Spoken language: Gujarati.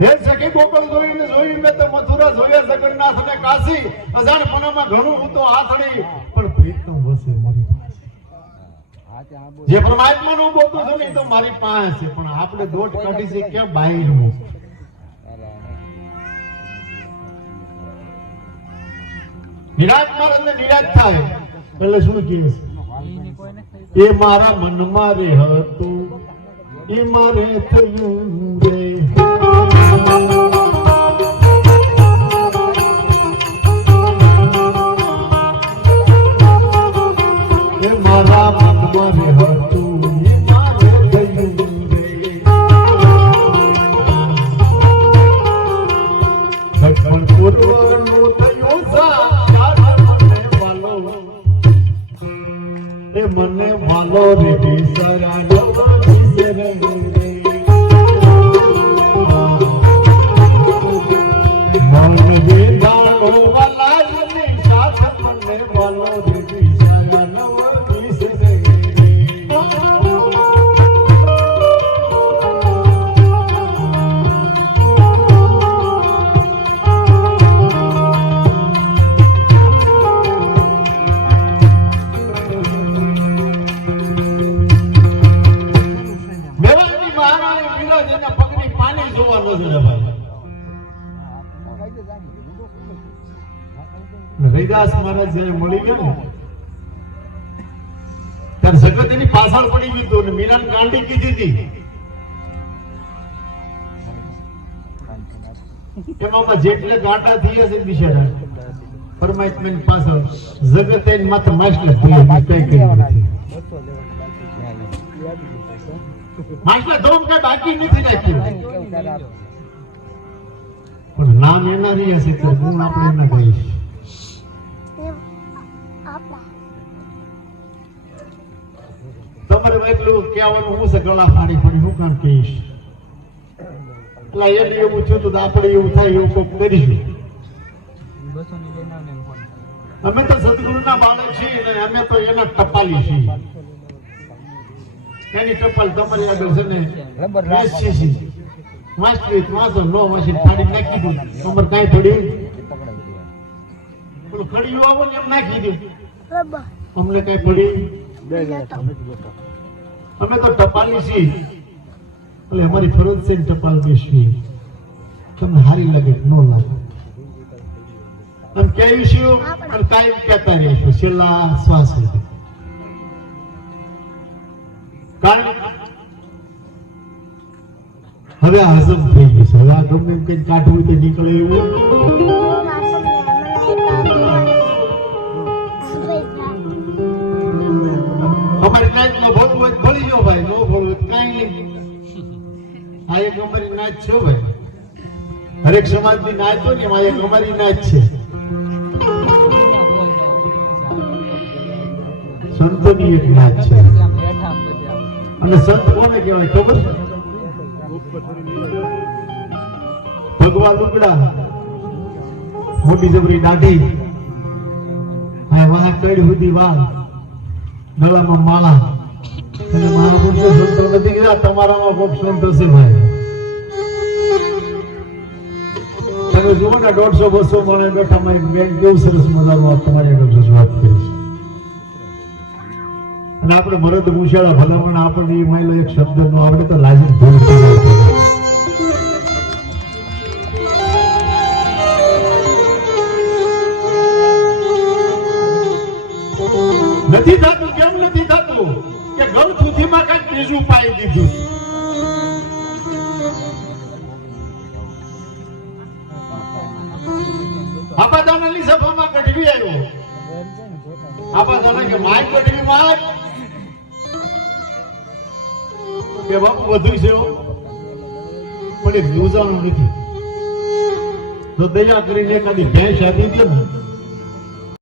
હે સખી ગોકળ જોઈ મેં તો મથુરા જોયા જગન્નાથ અને કાશી અજાણપણામાં ઘણું હું તો આથડી પણ પ્રીતમ વસે મારી પાસે જે પરમાત્માનું બોતું છે ને તો મારી પાસે છે પણ આપણે દોટ કાઢી છે કે બહારનું નિરાશ મારે નિરાશ થાય એટલે શું કહે છે એ મારા મનમાં રે હતું એ મારે થયું રે એ મારા મનમાં રે હતું એ મારે થયું રે ભગવાન પૂર્વનું થયું મને માલો રે બેસરા નવા વિસરે મન વેદાણો વાલા ને સાથ મને માલો રે બેસરા નવા વિસરે હરિદાસ મહારાજ જયારે મળી ગયા ને ત્યારે જગત એની પાછળ પડી ગયું હતું અને મીરાને કાંડી કીધી હતી એમાં જેટલે ગાંટા થયા છે બિચારા પરમાત્માની પાછળ જગત એની માથે માછલા થયા કઈ કરી નથી માછલા ધોમ કઈ બાકી નથી રાખ્યું પણ નામ એના રહ્યા છે તો ગુણ આપણે એના કહીશ તમારે એટલું કહેવાનું હું છે ગળા ફાડી ફાડી હું કામ કહીશ એટલે એને એવું થયું તો આપણે એવું થાય એવું કોક કરીશું અમે તો સદગુરુના બાળક છીએ અને અમે તો એના ટપાલી છીએ એની ટપાલ તમારી આગળ છે ને વેચી છે માસ્ટરી વાંચો નો વાંચી ફાડી નાખી દઉં તમારે કાંઈ થોડી પેલું ખડીયું આવો ને એમ નાખી દઉં અમને કઈ પડી અમે તો ટપાલી છીએ એટલે અમારી ફરજ છે ટપાલ બેસવી તમને સારી લાગે ન લાગે અમે કહીશું અને કાયમ કહેતા રહીશું છેલ્લા શ્વાસ સુધી કારણ હવે આ હજમ થઈ ગયું છે હવે આ ગમે એમ કઈ કાઢવું તો નીકળે એવું અમારી નાચમાં ભોળવું હોય ભળી જાઓ ભાઈ ન ભોળવું કાંઈ નહીં આ એક અમારી નાચ છે ભાઈ હરેક સમાજની નાચ હોય ને એમાં એક અમારી નાચ છે સંતોની એક નાચ છે અને સંત કોને કહેવાય ખબર છે ભગવાન લુગડા મોટી જબરી દાઢી આ વાહ કઈ સુધી વાળ ગળામાં માળા અને મહાપુરુષો સંતો નથી ગયા તમારામાં કોક સંત હશે ભાઈ તમે જુઓ ને 150-200 માણસ બેઠા મારી બેન કેવું સરસ મજાનું તમારી આગળ રજૂઆત કરીશ અને આપણે મરદ મુશાળા ભલામણ આપણને એ માયલો એક શબ્દ નો આપણે તો લાજમ ભૂલ નથી થતું કેમ નથી થતું કે ગળ સુધીમાં કઈક બીજું પાઈ દીધું આબાદાનાની સભામાં કઢવી આવ્યો આબાદાના કે માય કઢવી માય કે બાપુ વધુ છે પણ એ દૂજાણું નથી તો દયા કરીને એકાદી ભેંસ આપી દે ને